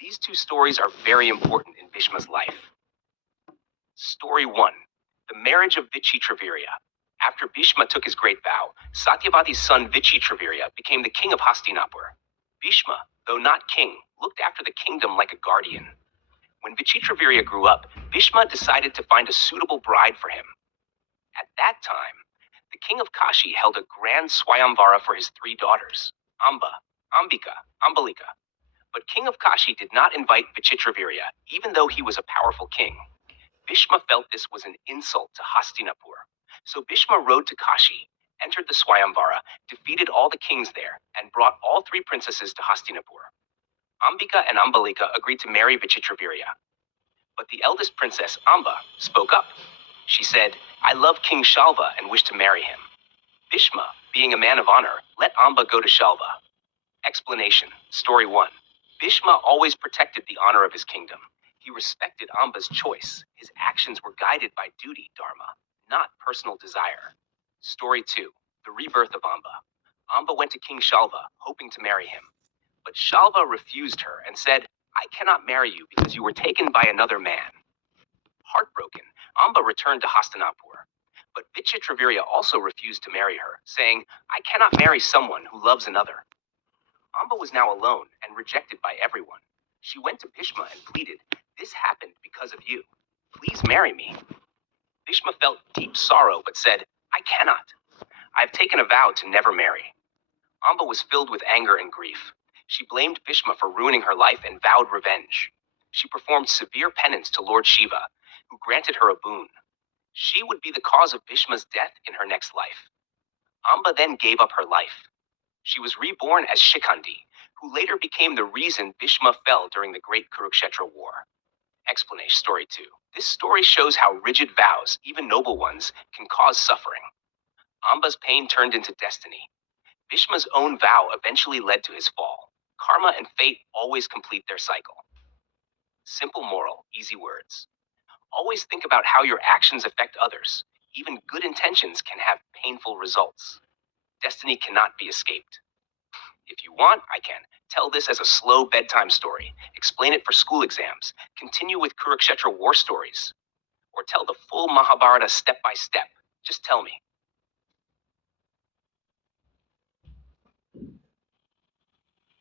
These two stories are very important in Bhishma's life. Story 1. The marriage of Vichitravirya. After Bhishma took his great vow, Satyavati's son Vichitravirya became the king of Hastinapur. Bhishma, though not king, looked after the kingdom like a guardian. When Vichitravirya grew up, Bhishma decided to find a suitable bride for him. At that time, the king of Kashi held a grand Swayamvara for his three daughters, Amba, Ambika, Ambalika. But king of Kashi did not invite Vichitravirya, even though he was a powerful king. Bhishma felt this was an insult to Hastinapur. So Bhishma rode to Kashi, entered the Swayamvara, defeated all the kings there, and brought all three princesses to Hastinapur. Ambika and Ambalika agreed to marry Vichitravirya. But the eldest princess, Amba, spoke up. She said, "I love King Shalva and wish to marry him." Bhishma, being a man of honor, let Amba go to Shalva. Explanation. Story 1. Bhishma always protected the honor of his kingdom. He respected Amba's choice. His actions were guided by duty, dharma, not personal desire. Story 2. The rebirth of Amba. Amba went to King Shalva, hoping to marry him. But Shalva refused her and said, "I cannot marry you because you were taken by another man." Heartbroken, Amba returned to Hastinapur. But Vichitravirya also refused to marry her, saying, "I cannot marry someone who loves another." Amba was now alone and rejected by everyone. She went to Bhishma and pleaded, "This happened because of you. Please marry me." Bhishma felt deep sorrow but said, "I cannot. I have taken a vow to never marry." Amba was filled with anger and grief. She blamed Bhishma for ruining her life and vowed revenge. She performed severe penance to Lord Shiva, who granted her a boon. She would be the cause of Bhishma's death in her next life. Amba then gave up her life. She was reborn as Shikhandi, who later became the reason Bhishma fell during the Great Kurukshetra War. Explanation. Story 2. This story shows how rigid vows, even noble ones, can cause suffering. Amba's pain turned into destiny. Bhishma's own vow eventually led to his fall. Karma and fate always complete their cycle. Simple moral, easy words. Always think about how your actions affect others. Even good intentions can have painful results. Destiny cannot be escaped. If you want, I can tell this as a slow bedtime story, explain it for school exams, continue with Kurukshetra war stories, or tell the full Mahabharata step by step. Just tell me.